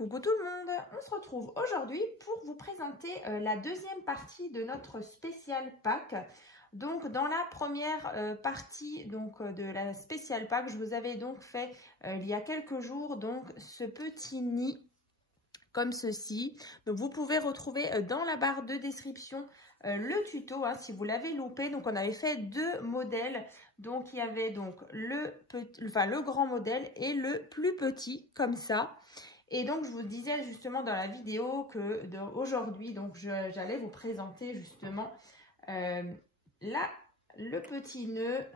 Coucou tout le monde, on se retrouve aujourd'hui pour vous présenter la deuxième partie de notre spécial pack. Donc dans la première partie de la spécial pack, je vous avais donc fait il y a quelques jours donc ce petit nid comme ceci. Donc vous pouvez retrouver dans la barre de description le tuto si vous l'avez loupé. Donc on avait fait deux modèles. Donc il y avait donc le grand modèle et le plus petit comme ça. Et donc, je vous disais justement dans la vidéo que aujourd'hui, donc j'allais vous présenter justement le petit nœud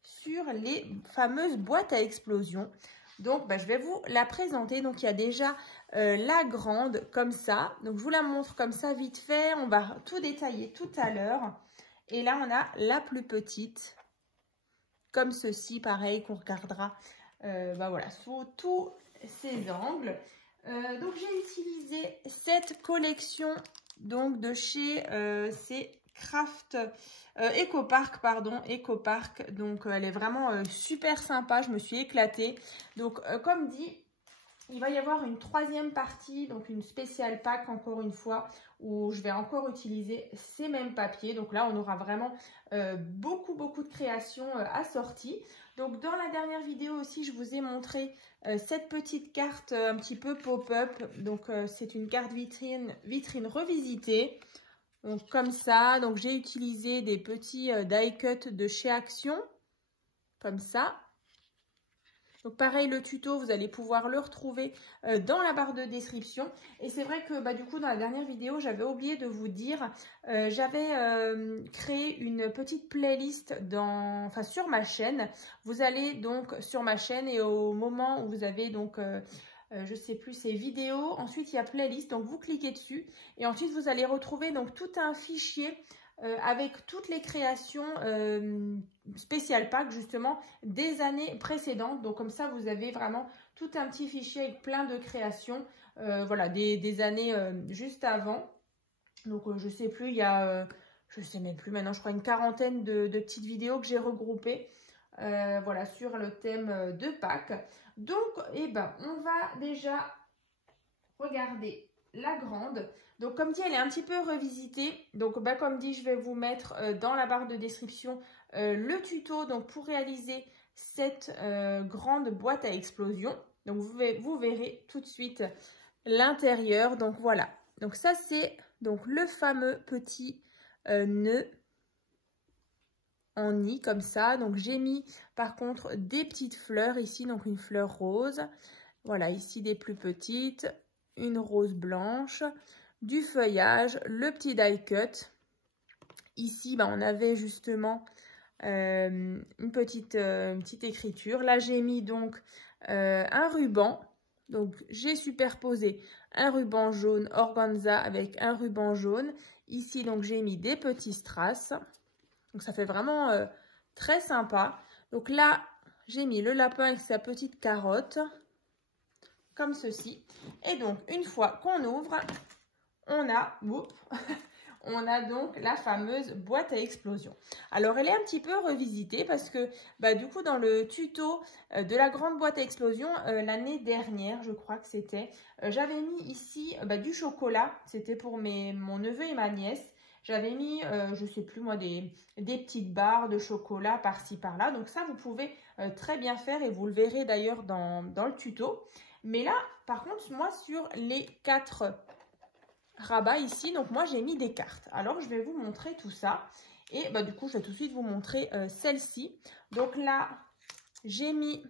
sur les fameuses boîtes à explosion. Donc, je vais vous la présenter. Donc, il y a déjà la grande comme ça. Donc, je vous la montre comme ça vite fait. On va tout détailler tout à l'heure. Et là, on a la plus petite comme ceci, pareil, qu'on regardera voilà, sous tous ces angles. Donc j'ai utilisé cette collection donc de chez c'est Craft Ecopark, pardon, Ecopark. Donc elle est vraiment super sympa, je me suis éclatée. Donc comme dit, il va y avoir une troisième partie, donc une spéciale pack encore une fois, où je vais encore utiliser ces mêmes papiers. Donc là, on aura vraiment beaucoup de créations assorties. Donc dans la dernière vidéo aussi, je vous ai montré cette petite carte un petit peu pop-up. Donc c'est une carte vitrine revisitée. Donc comme ça, donc j'ai utilisé des petits die cut de chez Action, comme ça. Donc pareil, le tuto, vous allez pouvoir le retrouver dans la barre de description. Et c'est vrai que du coup, dans la dernière vidéo, j'avais oublié de vous dire, j'avais créé une petite playlist sur ma chaîne. Vous allez donc sur ma chaîne et au moment où vous avez donc, je sais plus, ces vidéos, ensuite il y a playlist, donc vous cliquez dessus. Et ensuite, vous allez retrouver donc tout un fichier avec toutes les créations spécial pack justement des années précédentes. Donc comme ça vous avez vraiment tout un petit fichier avec plein de créations voilà, des années juste avant. Donc je sais plus, il y a je sais même plus maintenant, je crois une quarantaine de petites vidéos que j'ai regroupées voilà, sur le thème de Pâques. Donc on va déjà regarder la grande. Donc comme dit, elle est un petit peu revisitée. Donc comme dit, je vais vous mettre dans la barre de description le tuto donc pour réaliser cette grande boîte à explosion. Donc vous verrez tout de suite l'intérieur. Donc voilà. Donc ça c'est donc le fameux petit nœud en nid comme ça. Donc j'ai mis par contre des petites fleurs ici, donc une fleur rose. Voilà, ici des plus petites, une rose blanche, du feuillage, le petit die cut. Ici, on avait justement une petite écriture. Là, j'ai mis donc un ruban. Donc, j'ai superposé un ruban jaune organza avec un ruban jaune. Ici, donc, j'ai mis des petits strass. Donc, ça fait vraiment très sympa. Donc là, j'ai mis le lapin avec sa petite carotte. Comme ceci. Et donc, une fois qu'on ouvre, on a donc la fameuse boîte à explosion. Alors, elle est un petit peu revisitée parce que, du coup, dans le tuto de la grande boîte à explosion, l'année dernière, je crois que c'était, j'avais mis ici du chocolat. C'était pour mon neveu et ma nièce. J'avais mis, je sais plus moi, des petites barres de chocolat par-ci, par-là. Donc ça, vous pouvez très bien faire et vous le verrez d'ailleurs dans le tuto. Mais là, par contre, moi, sur les 4 rabats ici, donc moi, j'ai mis des cartes. Alors, je vais vous montrer tout ça. Et du coup, je vais tout de suite vous montrer celle-ci. Donc là, j'ai mis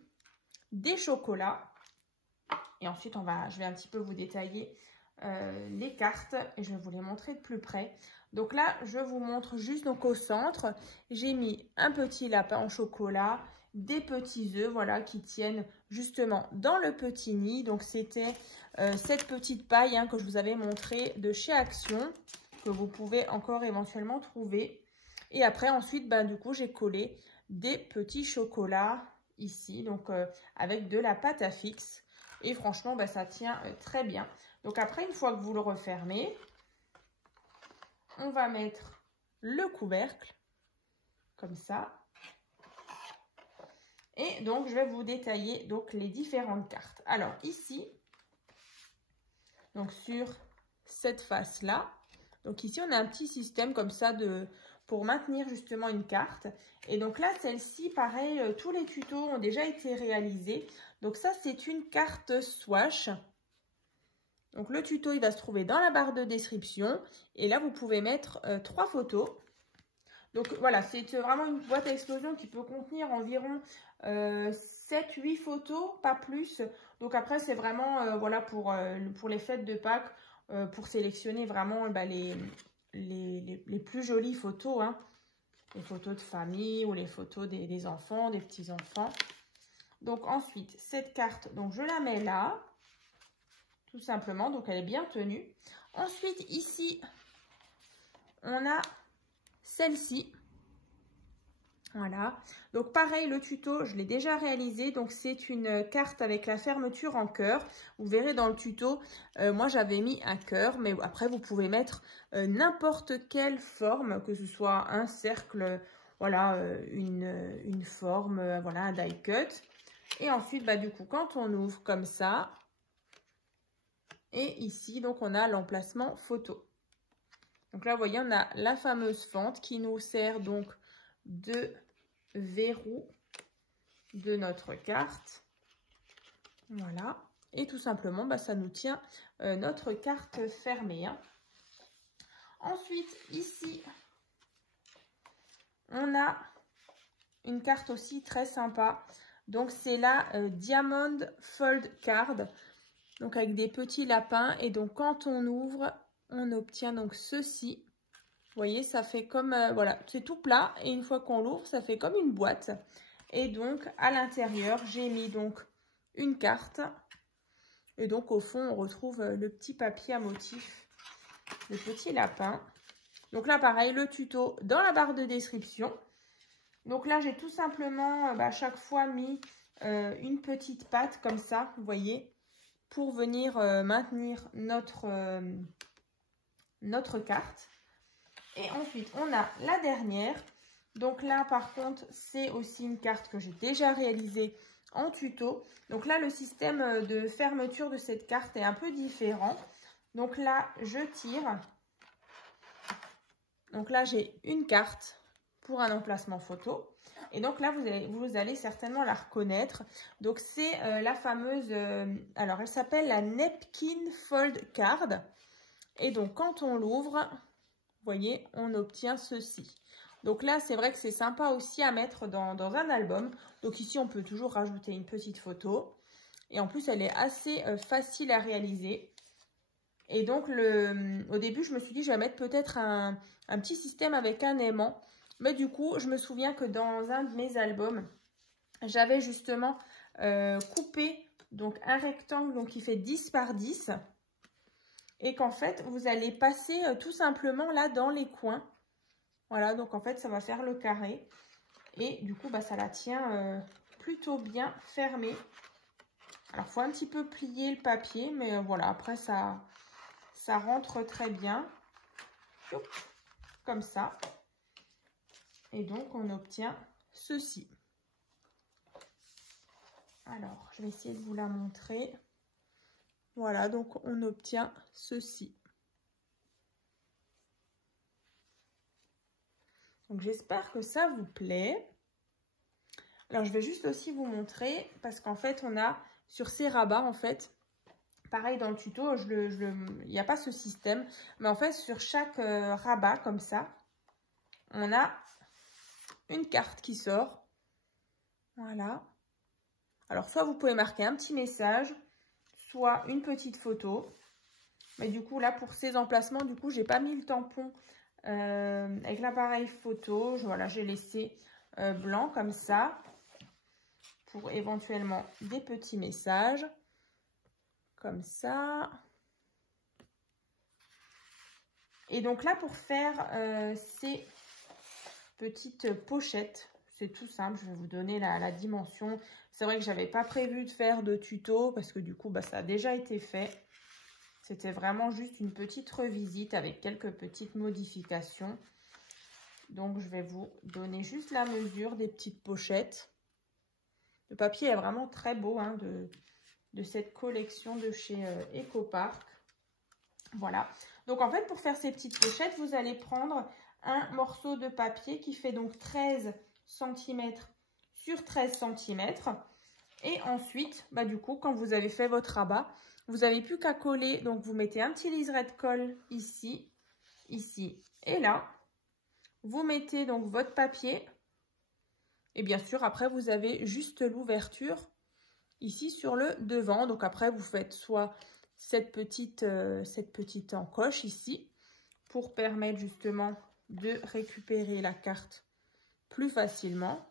des chocolats. Et ensuite, je vais un petit peu vous détailler les cartes. Et je vais vous les montrer de plus près. Donc là, je vous montre juste donc au centre. J'ai mis un petit lapin en chocolat, des petits œufs, voilà, qui tiennent justement dans le petit nid. Donc c'était cette petite paille que je vous avais montré de chez Action, que vous pouvez encore éventuellement trouver. Et après ensuite, du coup, j'ai collé des petits chocolats ici, donc avec de la pâte à fixe. Et franchement, ça tient très bien. Donc après, une fois que vous le refermez, on va mettre le couvercle, comme ça. Et donc, je vais vous détailler donc les différentes cartes. Alors, ici, donc sur cette face-là. Donc ici, on a un petit système comme ça pour maintenir justement une carte. Et donc là, celle-ci, pareil, tous les tutos ont déjà été réalisés. Donc ça, c'est une carte Swatch. Donc le tuto, il va se trouver dans la barre de description. Et là, vous pouvez mettre 3 photos. Donc voilà, c'est vraiment une boîte à explosion qui peut contenir environ 7-8 photos, pas plus. Donc après, c'est vraiment voilà, pour les fêtes de Pâques, pour sélectionner vraiment les plus jolies photos, hein. Les photos de famille ou les photos des enfants, des petits-enfants. Donc ensuite, cette carte, donc je la mets là, tout simplement. Donc elle est bien tenue. Ensuite, ici, on a celle-ci. Voilà. Donc pareil, le tuto, je l'ai déjà réalisé. Donc c'est une carte avec la fermeture en cœur. Vous verrez dans le tuto, moi j'avais mis un cœur, mais après vous pouvez mettre n'importe quelle forme, que ce soit un cercle, voilà, une forme, voilà, un die cut. Et ensuite, bah, du coup, quand on ouvre comme ça, et ici, donc on a l'emplacement photo. Donc là, vous voyez, on a la fameuse fente qui nous sert donc de verrou de notre carte. Voilà. Et tout simplement, bah, ça nous tient notre carte fermée, hein. Ensuite, ici, on a une carte aussi très sympa. Donc, c'est la Diamond Fold Card. Donc, avec des petits lapins. Et donc, quand on ouvre, on obtient donc ceci. Vous voyez, ça fait comme, voilà, c'est tout plat. Et une fois qu'on l'ouvre, ça fait comme une boîte. Et donc, à l'intérieur, j'ai mis donc une carte. Et donc, au fond, on retrouve le petit papier à motif, le petit lapin. Donc là, pareil, le tuto dans la barre de description. Donc là, j'ai tout simplement à chaque fois mis une petite patte comme ça, vous voyez, pour venir maintenir notre carte. Et ensuite, on a la dernière. Donc là, par contre, c'est aussi une carte que j'ai déjà réalisée en tuto. Donc là, le système de fermeture de cette carte est un peu différent. Donc là, je tire. Donc là, j'ai une carte pour un emplacement photo. Et donc là, vous allez certainement la reconnaître. Donc c'est la fameuse, alors elle s'appelle la Napkin Fold Card. Et donc quand on l'ouvre, vous voyez, on obtient ceci. Donc là, c'est vrai que c'est sympa aussi à mettre dans un album. Donc ici, on peut toujours rajouter une petite photo. Et en plus, elle est assez facile à réaliser. Et donc, au début, je me suis dit, je vais mettre peut-être un petit système avec un aimant. Mais du coup, je me souviens que dans un de mes albums, j'avais justement coupé donc, un rectangle donc, qui fait 10 par 10. Et qu'en fait, vous allez passer tout simplement là dans les coins. Voilà, donc en fait, ça va faire le carré. Et du coup, bah, ça la tient plutôt bien fermée. Alors, il faut un petit peu plier le papier, mais voilà, après, ça rentre très bien. Comme ça. Et donc, on obtient ceci. Alors, je vais essayer de vous la montrer. Voilà, donc on obtient ceci. Donc, j'espère que ça vous plaît. Alors, je vais juste aussi vous montrer, parce qu'en fait, on a sur ces rabats, en fait, pareil dans le tuto, il n'y a pas ce système, mais en fait, sur chaque rabat, comme ça, on a une carte qui sort. Voilà. Alors, soit vous pouvez marquer un petit message, soit une petite photo. Mais du coup, là, pour ces emplacements, du coup, j'ai pas mis le tampon avec l'appareil photo. Voilà, j'ai laissé blanc comme ça pour éventuellement des petits messages. Comme ça. Et donc là, pour faire ces petites pochettes, c'est tout simple. Je vais vous donner la dimension. C'est vrai que j'avais pas prévu de faire de tuto parce que du coup, bah, ça a déjà été fait. C'était vraiment juste une petite revisite avec quelques petites modifications. Donc, je vais vous donner juste la mesure des petites pochettes. Le papier est vraiment très beau hein, de cette collection de chez Ecopark. Voilà. Donc, en fait, pour faire ces petites pochettes, vous allez prendre un morceau de papier qui fait donc 13 cm sur 13 cm. Et ensuite, bah, du coup, quand vous avez fait votre rabat, vous n'avez plus qu'à coller. Donc, vous mettez un petit liseré de colle ici, ici et là. Vous mettez donc votre papier. Et bien sûr, après, vous avez juste l'ouverture ici sur le devant. Donc, après, vous faites soit cette petite encoche ici pour permettre justement de récupérer la carte plus facilement.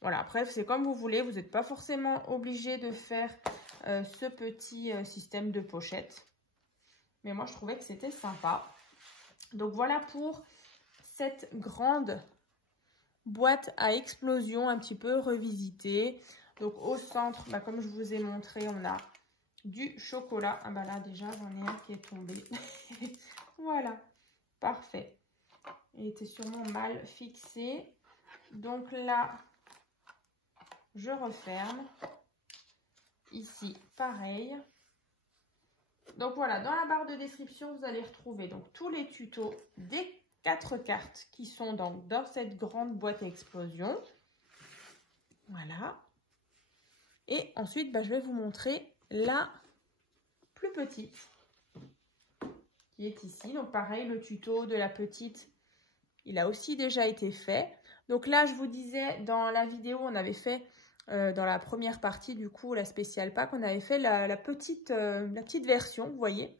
Voilà, après, c'est comme vous voulez. Vous n'êtes pas forcément obligé de faire ce petit système de pochette. Mais moi, je trouvais que c'était sympa. Donc, voilà pour cette grande boîte à explosion un petit peu revisitée. Donc, au centre, bah, comme je vous ai montré, on a du chocolat. Ah bah là, déjà, j'en ai un qui est tombé. Voilà, parfait. Il était sûrement mal fixé. Donc là, je referme. Ici, pareil. Donc voilà, dans la barre de description, vous allez retrouver donc tous les tutos des 4 cartes qui sont donc dans cette grande boîte à explosion. Voilà. Et ensuite, bah, je vais vous montrer la plus petite qui est ici. Donc pareil, le tuto de la petite, il a aussi déjà été fait. Donc là, je vous disais, dans la vidéo, on avait fait, dans la première partie, du coup, la spéciale pack, on avait fait la petite version, vous voyez.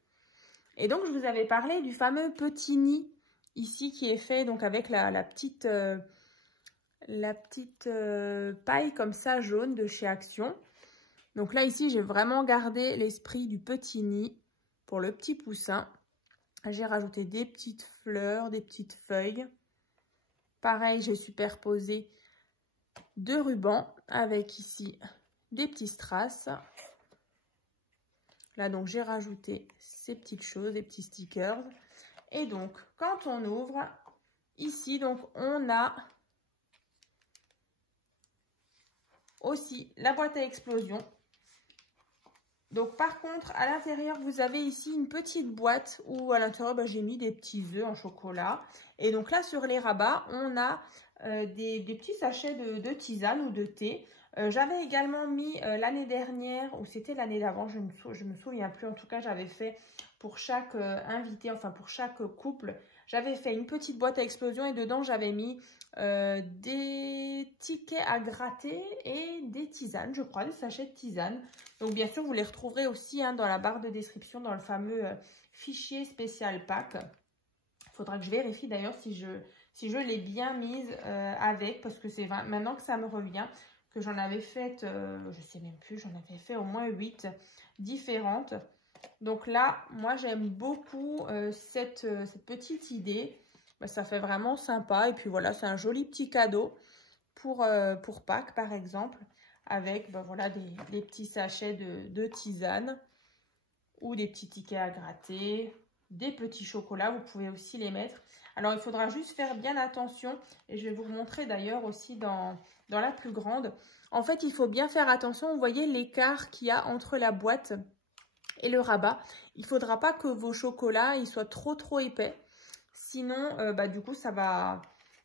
Et donc, je vous avais parlé du fameux petit nid, ici, qui est fait donc avec la petite paille comme ça, jaune, de chez Action. Donc là, ici, j'ai vraiment gardé l'esprit du petit nid pour le petit poussin. J'ai rajouté des petites fleurs, des petites feuilles. Pareil, j'ai superposé 2 rubans avec ici des petits strass. Là, donc, j'ai rajouté ces petites choses, des petits stickers. Et donc, quand on ouvre, ici, donc, on a aussi la boîte à explosion. Donc, par contre, à l'intérieur, vous avez ici une petite boîte où à l'intérieur, bah, j'ai mis des petits œufs en chocolat. Et donc là, sur les rabats, on a des petits sachets de tisane ou de thé. J'avais également mis l'année dernière, ou c'était l'année d'avant, je me souviens plus. En tout cas, j'avais fait pour chaque invité, enfin pour chaque couple, j'avais fait une petite boîte à explosion et dedans, j'avais mis des tickets à gratter et des tisanes, je crois, des sachets de tisane. Donc, bien sûr, vous les retrouverez aussi hein, dans la barre de description, dans le fameux fichier spécial pack. Il faudra que je vérifie d'ailleurs si je l'ai bien mise avec, parce que c'est maintenant que ça me revient, que j'en avais fait, je sais même plus, j'en avais fait au moins 8 différentes. Donc là, moi, j'aime beaucoup cette petite idée. Bah, ça fait vraiment sympa. Et puis voilà, c'est un joli petit cadeau pour Pâques, par exemple, avec bah, voilà, des petits sachets de tisane ou des petits tickets à gratter, des petits chocolats. Vous pouvez aussi les mettre. Alors, il faudra juste faire bien attention. Et je vais vous montrer d'ailleurs aussi dans la plus grande. En fait, il faut bien faire attention. Vous voyez l'écart qu'il y a entre la boîte et le rabat. Il ne faudra pas que vos chocolats ils soient trop épais. Sinon, bah, du coup, ça va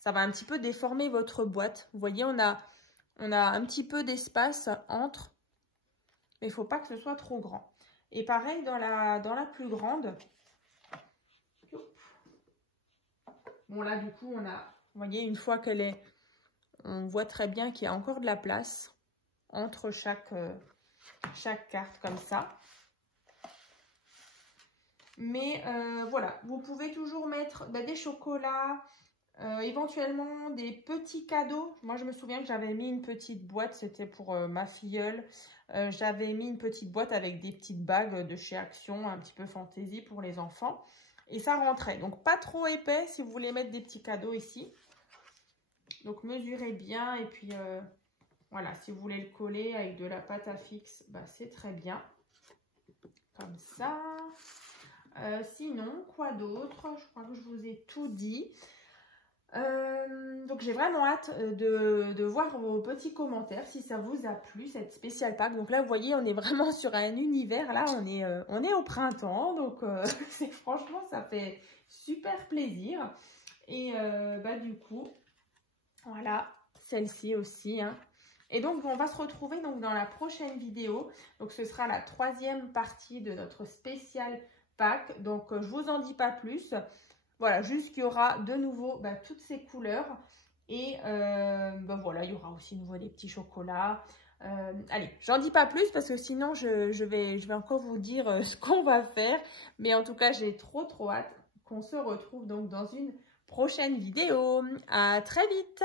un petit peu déformer votre boîte. Vous voyez, on a un petit peu d'espace entre, mais il ne faut pas que ce soit trop grand. Et pareil, dans la plus grande. Bon, là, du coup, on a, vous voyez, une fois qu'elle est, on voit très bien qu'il y a encore de la place entre chaque carte comme ça. Mais voilà, vous pouvez toujours mettre des chocolats, éventuellement des petits cadeaux. Moi, je me souviens que j'avais mis une petite boîte, c'était pour ma filleule. J'avais mis une petite boîte avec des petites bagues de chez Action, un petit peu fantaisie pour les enfants. Et ça rentrait. Donc, pas trop épais si vous voulez mettre des petits cadeaux ici. Donc, mesurez bien. Et puis, voilà, si vous voulez le coller avec de la pâte à fixe, bah, c'est très bien. Comme ça. Sinon, quoi d'autre? Je crois que je vous ai tout dit. Donc j'ai vraiment hâte de voir vos petits commentaires si ça vous a plu cette spéciale Pâques. Donc là vous voyez on est vraiment sur un univers, là on est au printemps, donc franchement ça fait super plaisir. Et du coup voilà, celle-ci aussi hein. Et donc on va se retrouver donc dans la prochaine vidéo, donc ce sera la 3e partie de notre spéciale Pâques. Donc je vous en dis pas plus. Voilà, juste qu'il y aura de nouveau toutes ces couleurs. Et voilà, il y aura aussi de nouveau des petits chocolats. Allez, j'en dis pas plus parce que sinon je vais encore vous dire ce qu'on va faire. Mais en tout cas, j'ai trop hâte qu'on se retrouve donc dans une prochaine vidéo. À très vite!